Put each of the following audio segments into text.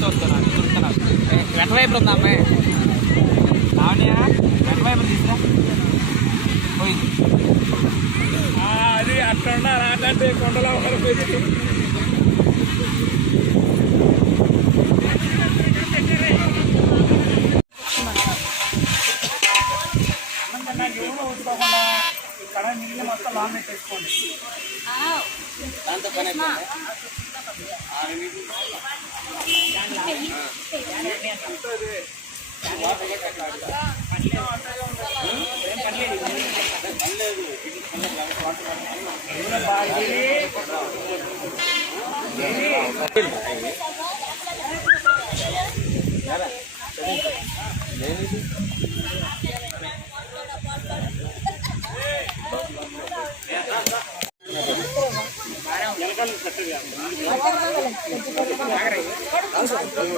చూస్తున్నాను వెంటవైపు ఉందా అమ్మాయి లావణ్య వెంటవైపు తీసుకురా పోయింది అది అట్లా ఉండాలి అంటే కొండలో పోయి ఇక్కడ నీళ్ళు మొత్తం లాంగ్ పెట్టేసుకోండి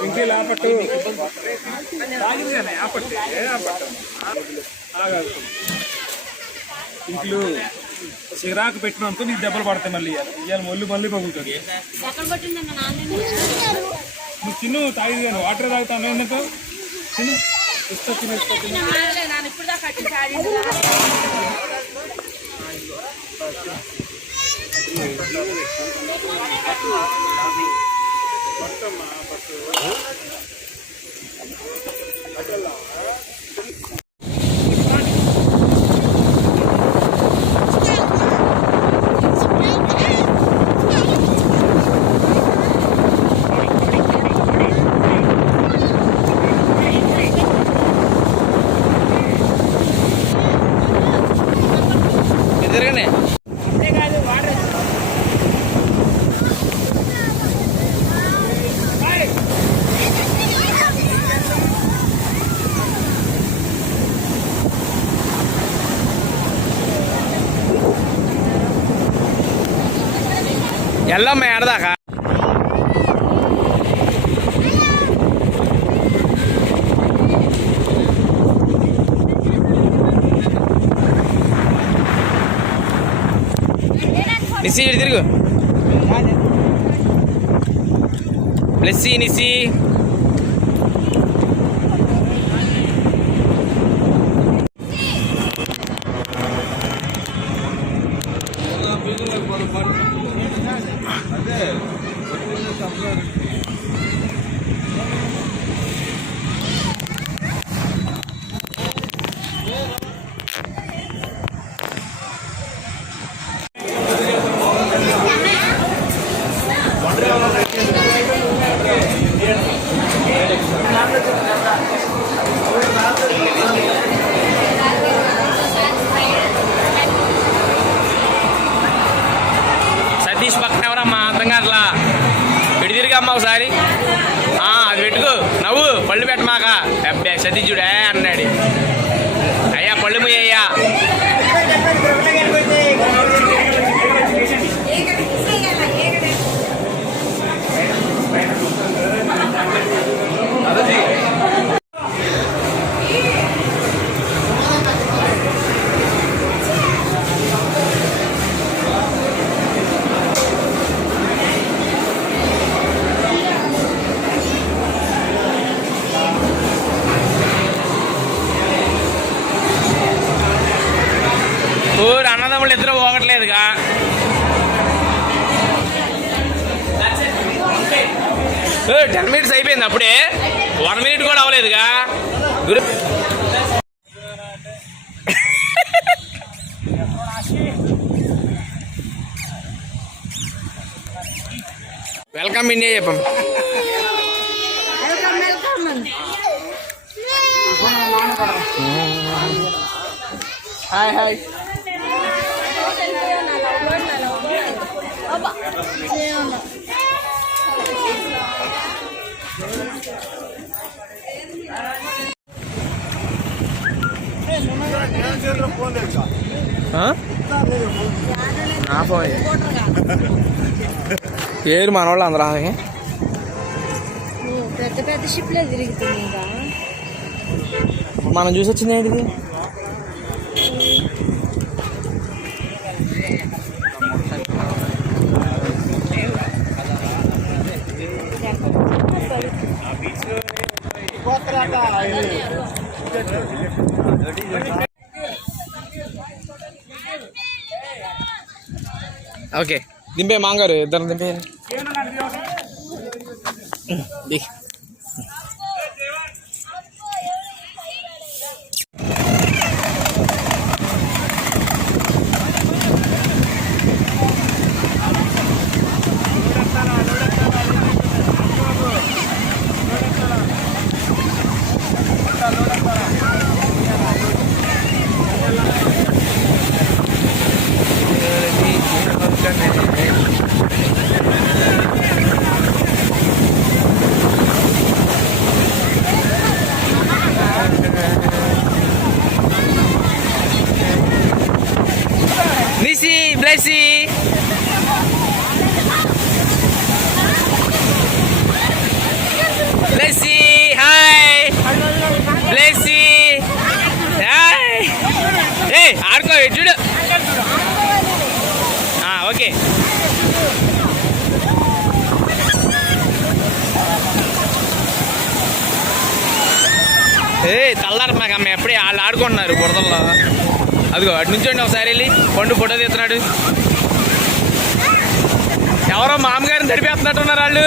ఇంకే లాపట్టు ఇంట్లో చిరాకు పెట్టినందుకు నీకు దెబ్బలు పడతాయి మళ్ళీ ఇవాళ మళ్ళీ పగులుతుంది నువ్వు తిను తాగి వాటర్ తాగుతాను ఎందుకు తిను ఇస్తా తిను ఎదురుగానే ఎల్లమ్మ ఏడదాకా నిసి ఇటు తిరుగు ప్లస్సి నిసి సతీష్ పక్కన ఎవరమ్మా అర్థం కావట్లా పెడి తిరిగమ్మా ఒకసారి అది పెట్టుకో నవ్వు పళ్ళు పెట్టమాక అబ్బే సతీషుడే అన్నాడు అయ్యా పళ్ళు ముయ్యయ్యా అన్నదమ్ముళ్ళు ఇద్దరు పోగట్లేదుగా టెన్ మినిట్స్ అయిపోయింది అప్పుడే 1 మినిట్ కూడా అవ్వలేదుగా వెల్కమ్ ఇండియా చెప్పం హాయ్ హాయ్ నా ఫోన్ ఏరు మన వాళ్ళు అందరూ పెద్ద పెద్ద షిప్లే తిరుగుతున్నాయిగా మనం చూసి వచ్చింది ఏంటిది Yeah. ఓకే దింపే మాంగారు ఇద్దరు దింపే నిసి బ్లెస్సీ బ్లెస్సీ హాయ్ బ్లెస్సీ హాయ్ ఏ ఆడుకో చూడు ఓకే ఏ తల్లారు మాకు అమ్మ ఎప్పుడే వాళ్ళు ఆడుకుంటున్నారు బురదల్లో అదిగో అటు నుంచోండి ఒకసారి వెళ్ళి పండు ఫోటో తీస్తున్నాడు ఎవరో మామగారిని తడిపేస్తున్నట్టున్నారు వాళ్ళు